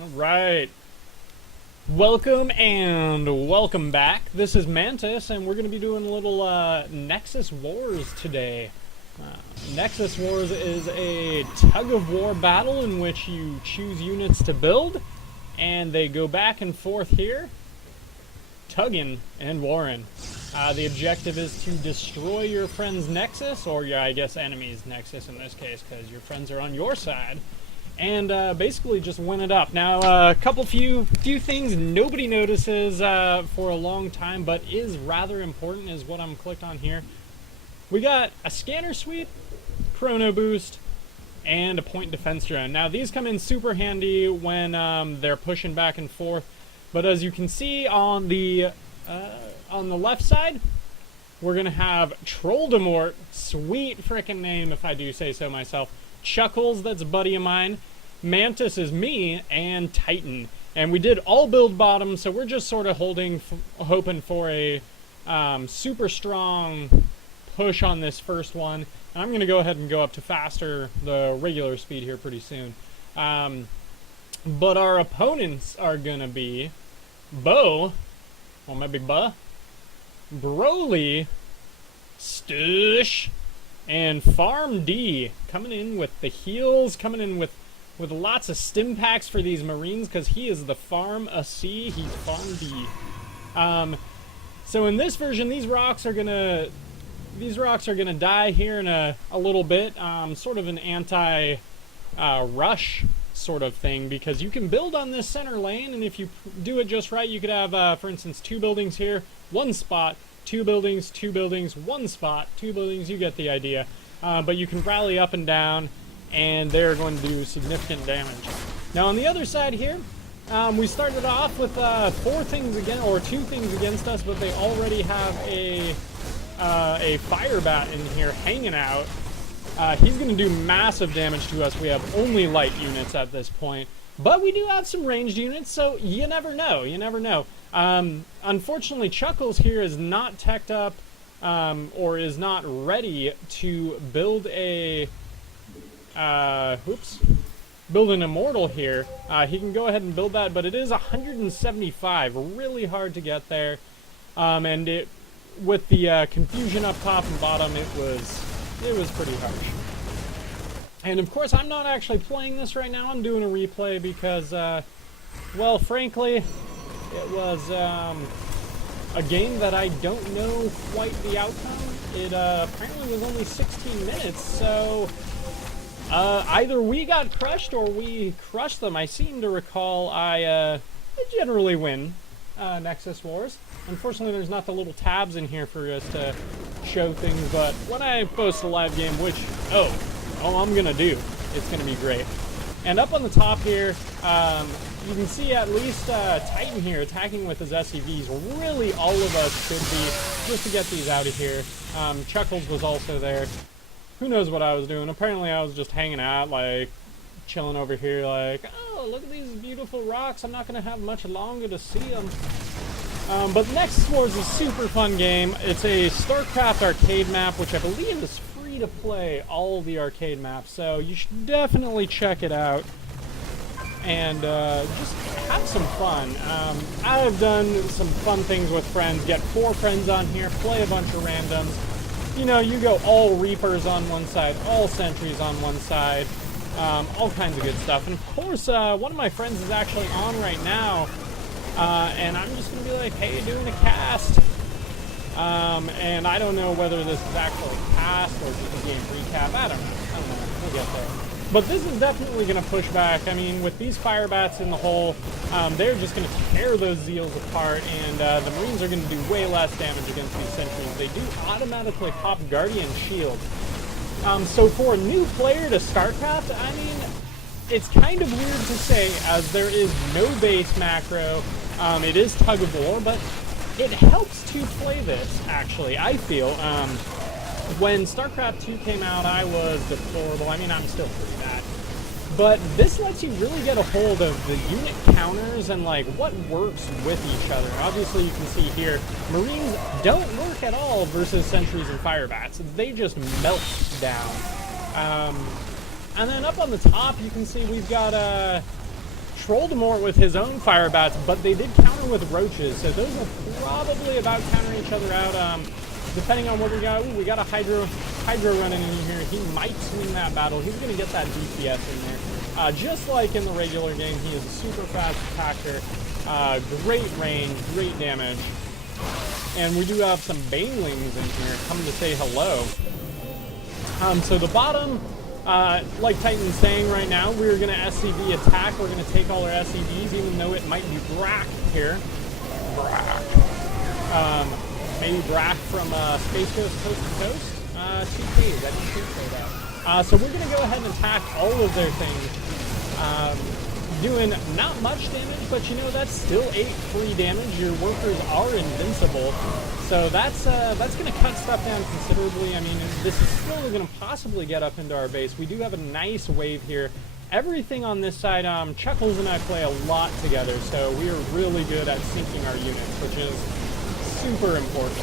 Alright, welcome and welcome back. This is Mantis, and we're going to be doing a little Nexus Wars today. Nexus Wars is a tug-of-war battle in which you choose units to build, and they go back and forth here, tugging and warring. The objective is to destroy your friend's Nexus, or your, I guess, enemy's Nexus in this case, because your friends are on your side. And basically just win it up. Now, a few things nobody notices for a long time, but is rather important, is what I'm clicked on here. We got a scanner sweep, chrono boost, and a point defense drone. Now, these come in super handy when they're pushing back and forth. But as you can see on the left side, we're gonna have Trolldemort, sweet frickin' name if I do say so myself. Chuckles, that's a buddy of mine. Mantis is me, and Titan. And we did all build bottom, so we're just sort of hoping for a super strong push on this first one. And I'm going to go ahead and go up to the regular speed here pretty soon. But our opponents are going to be Bo, or maybe Broly, Stush, and Farm D, coming in with the heals, coming in with lots of stim packs for these Marines, because he is the Farm C, he's Farm D. So in this version, these rocks are gonna die here in a little bit, sort of an anti-rush sort of thing, because you can build on this center lane, and if you do it just right, you could have, for instance, 2 buildings here, 1 spot, 2 buildings, 2 buildings, 1 spot, 2 buildings, you get the idea. But you can rally up and down, and they're going to do significant damage. Now on the other side here, we started off with 2 things against us, but they already have a fire bat in here hanging out. He's going to do massive damage to us. We have only light units at this point, but we do have some ranged units, so you never know. Unfortunately, Chuckles here is not teched up, or is not ready to build build an immortal here. He can go ahead and build that, but it is 175, really hard to get there. And with the confusion up top and bottom, it was pretty harsh. And of course, I'm not actually playing this right now. I'm doing a replay because, well, frankly, it was a game that I don't know quite the outcome. It apparently was only 16 minutes, so either we got crushed or we crushed them. I seem to recall I generally win Nexus Wars. Unfortunately, there's not the little tabs in here for us to show things, but when I post a live game, which, I'm gonna do, it's gonna be great. And up on the top here, you can see at least Titan here attacking with his SCVs. Really, all of us could be, just to get these out of here. Chuckles was also there. Who knows what I was doing? Apparently I was just hanging out, like, chilling over here, like, oh, look at these beautiful rocks. I'm not going to have much longer to see them. But Nexus Wars is a super fun game. It's a Starcraft arcade map, which I believe is free to play, all of the arcade maps. So you should definitely check it out and just have some fun. I've done some fun things with friends. Get 4 friends on here, play a bunch of randoms. You know, you go all Reapers on one side, all Sentries on one side, all kinds of good stuff. And of course, one of my friends is actually on right now, and I'm just going to be like, hey, doing a cast. And I don't know whether this is actually a cast or just a game recap. I don't know. We'll get there. But this is definitely going to push back. I mean, with these fire bats in the hole, they're just going to tear those Zeals apart, and the Marines are going to do way less damage against these Sentries. They do automatically pop Guardian Shield. So for a new player to StarCraft, I mean, it's kind of weird to say, as there is no base macro. It is tug of war, but it helps to play this, actually, I feel. When StarCraft 2 came out, I was deplorable. I mean, I'm still pretty bad. But this lets you really get a hold of the unit counters and, like, what works with each other. Obviously, you can see here, Marines don't work at all versus Sentries and Firebats. They just melt down. And then up on the top, you can see we've got Troldemort with his own fire bats, but they did counter with roaches, so those are probably about countering each other out. Depending on what we got. Ooh, we got a Hydro running in here. He might swing that battle. He's going to get that DPS in there. Just like in the regular game, he is a super fast attacker. Great range, great damage. And we do have some Banelings in here coming to say hello. So the bottom, like Titan's saying right now, we're going to SCV attack. We're going to take all our SCVs, even though it might be Brack here. Brack. Maybe Brack from Space Coast Coast to Coast. 2Ks, I didn't think so that. So we're going to go ahead and attack all of their things. Doing not much damage, but you know, that's still 8 free damage. Your workers are invincible. So that's going to cut stuff down considerably. I mean, this is still going to possibly get up into our base. We do have a nice wave here. Everything on this side, Chuckles and I play a lot together, so we are really good at syncing our units, which is super important.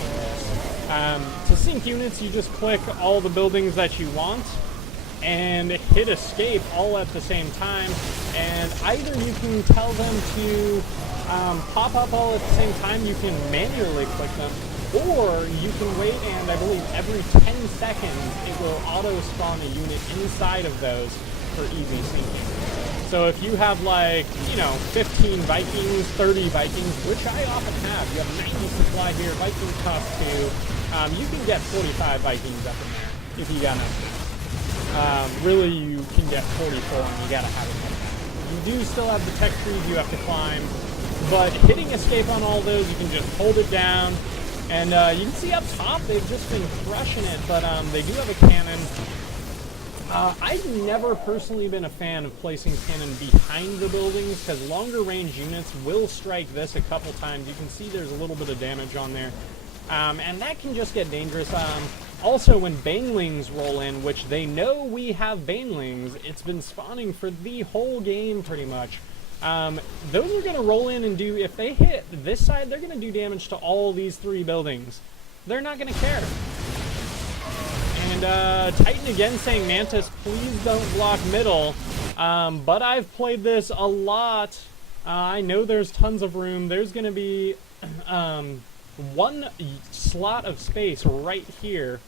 To sync units, you just click all the buildings that you want and hit escape all at the same time, and either you can tell them to pop up all at the same time, you can manually click them, or you can wait, and I believe every 10 seconds it will auto spawn a unit inside of those for easy syncing. So if you have, like, you know, 15 Vikings, 30 Vikings, which I often have, you have 90 supply here, Vikings cost 2, you can get 45 Vikings up in there if you got enough. Really, you can get 44, and you gotta have it. You do still have the tech trees you have to climb, but hitting escape on all those, you can just hold it down, and you can see up top, they've just been crushing it, but they do have a cannon. I've never personally been a fan of placing cannon behind the buildings, because longer range units will strike this a couple times. You can see there's a little bit of damage on there, and that can just get dangerous. Also, when Banelings roll in, which they know we have Banelings, it's been spawning for the whole game pretty much. Those are going to roll in and do, if they hit this side, they're going to do damage to all these 3 buildings. They're not going to care. And Titan again saying, Mantis, please don't block middle. But I've played this a lot. I know there's tons of room. There's going to be 1 slot of space right here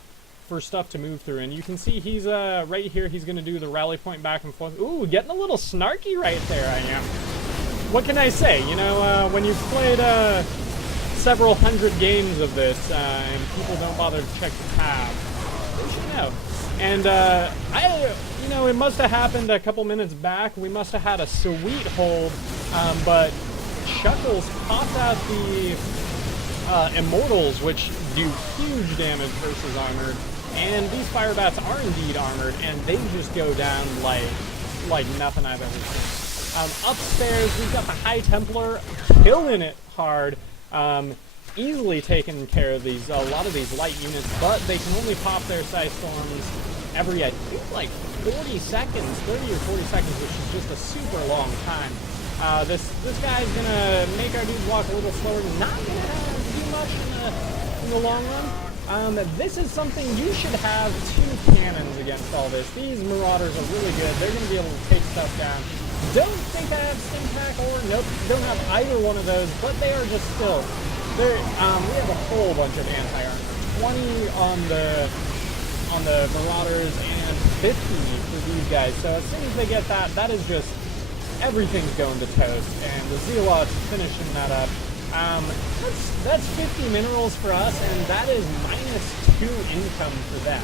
for stuff to move through. And you can see he's right here. He's going to do the rally point back and forth. Ooh, getting a little snarky right there, I am. What can I say? You know, when you've played several hundred games of this and people don't bother to check the tab, they should know. And you know, it must have happened a couple minutes back. We must have had a sweet hold, but Chuckles popped out the Immortals, which do huge damage versus armored. And these fire bats are indeed armored, and they just go down like nothing I've ever seen. Upstairs, we've got the High Templar killing it hard. Easily taking care of these, a lot of these light units, but they can only pop their Scythe Storms every, I think, like 40 seconds, 30 or 40 seconds, which is just a super long time. This guy's gonna make our dudes walk a little slower, not gonna do much in the long run. This is something you should have 2 cannons against all this. These Marauders are really good. They're gonna be able to take stuff down. Don't think I have Stimpak, or nope, don't have either one of those, but they are just still. We have a whole bunch of anti-armor. 20 on the Marauders and 50 for these guys. So as soon as they get that, that is just, everything's going to toast. And the Zealots finishing that up. That's 50 minerals for us, and that is -2 income for them.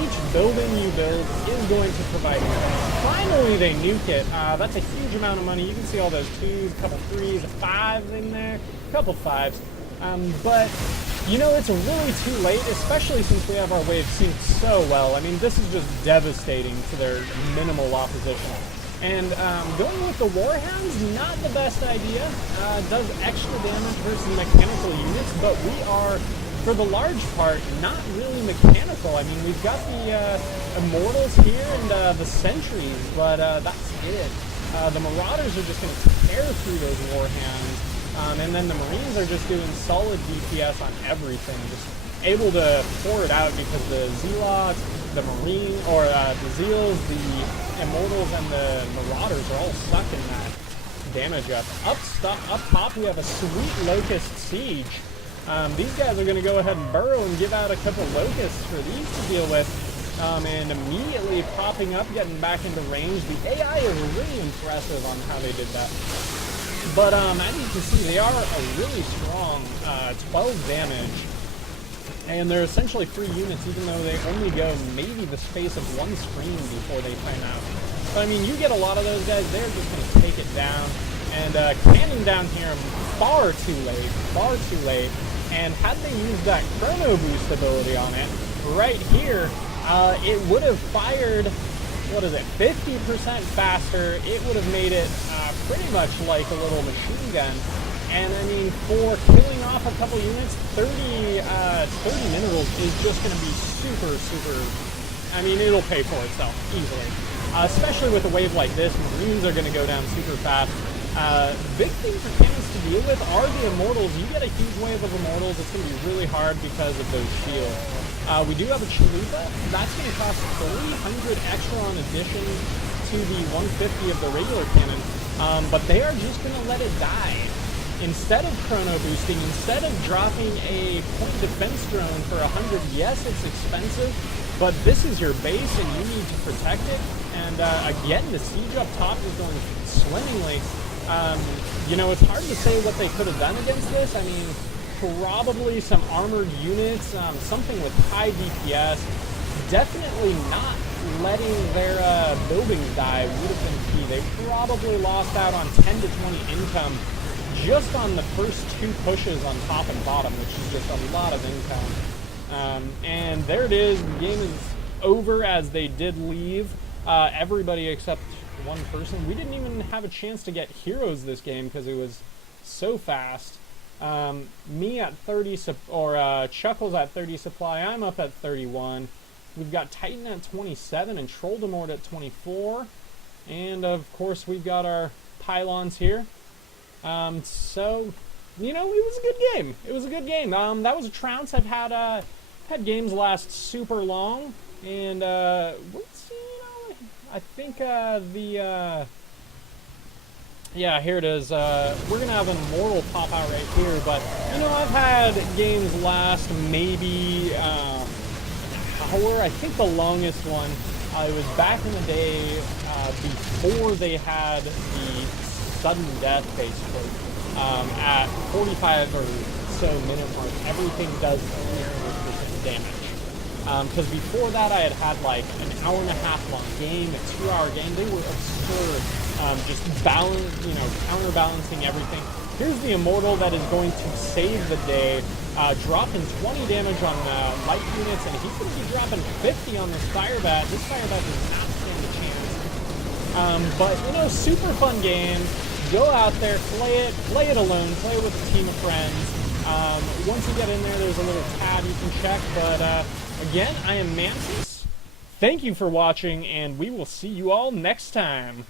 Each building you build is going to provide income. Finally, they nuke it. That's a huge amount of money. You can see all those 2s, a couple 3s, a 5 in there, a couple 5s. But, you know, it's really too late, especially since we have our wave synced so well. I mean, this is just devastating to their minimal opposition. And going with the Warhounds, not the best idea. Does extra damage versus mechanical units, but we are, for the large part, not really mechanical. I mean, we've got the Immortals here and the Sentries, but that's it. The Marauders are just going to tear through those Warhounds, and then the Marines are just doing solid DPS on everything, just able to pour it out because the Zealots, the Marine, or the Zeals, the Immortals, and the Marauders are all stuck in that damage up. Up top, we have a sweet Locust Siege. These guys are going to go ahead and burrow and give out a couple Locusts for these to deal with. And immediately popping up, getting back into range. The AI is really impressive on how they did that. But as you can see, they are a really strong 12 damage. And they're essentially free units, even though they only go maybe the space of one screen before they time out. But I mean, you get a lot of those guys, they're just going to take it down. And cannon down here, far too late. And had they used that chrono boost ability on it, right here, it would have fired, what is it, 50% faster. It would have made it pretty much like a little machine gun. And I mean, for killing off a couple units, 30 minerals is just going to be super, I mean, it'll pay for itself easily. Especially with a wave like this, Marines are going to go down super fast. Big thing for cannons to deal with are the Immortals. You get a huge wave of Immortals, it's going to be really hard because of those shields. We do have a Chalupa. That's going to cost 300 extra on addition to the 150 of the regular cannon. But they are just going to let it die. Instead of chrono boosting, instead of dropping a point defense drone for 100, yes, it's expensive, but this is your base and you need to protect it. And again, the siege up top is going swimmingly. You know, it's hard to say what they could have done against this. I mean, probably some armored units, something with high DPS. Definitely not letting their buildings die would have been key. They probably lost out on 10 to 20 income just on the first two pushes on top and bottom, which is just a lot of income. And there it is. The game is over as they did leave. Everybody except one person. We didn't even have a chance to get heroes this game because it was so fast. Me at 30, Chuckles at 30 supply. I'm up at 31. We've got Titan at 27 and Trolldemort at 24. And of course, we've got our pylons here. So, you know, it was a good game. It was a good game. That was a trounce. I've had games last super long, and let's see, you know, I think yeah, here it is. We're gonna have an Immortal pop out right here, but you know, I've had games last maybe an hour. I think the longest one it was back in the day before they had the sudden death, basically. At 45 or so minute mark, everything does 300% damage. Because before that, I had like an hour and a half long game, a 2-hour game. They were absurd. Just counterbalancing everything. Here's the Immortal that is going to save the day, dropping 20 damage on light units, and he's going to be dropping 50 on this Firebat. This Firebat does not stand a chance. But, you know, super fun game. Go out there, play it alone, play it with a team of friends. Once you get in there, there's a little tab you can check. But again, I am Mantis. Thank you for watching, and we will see you all next time.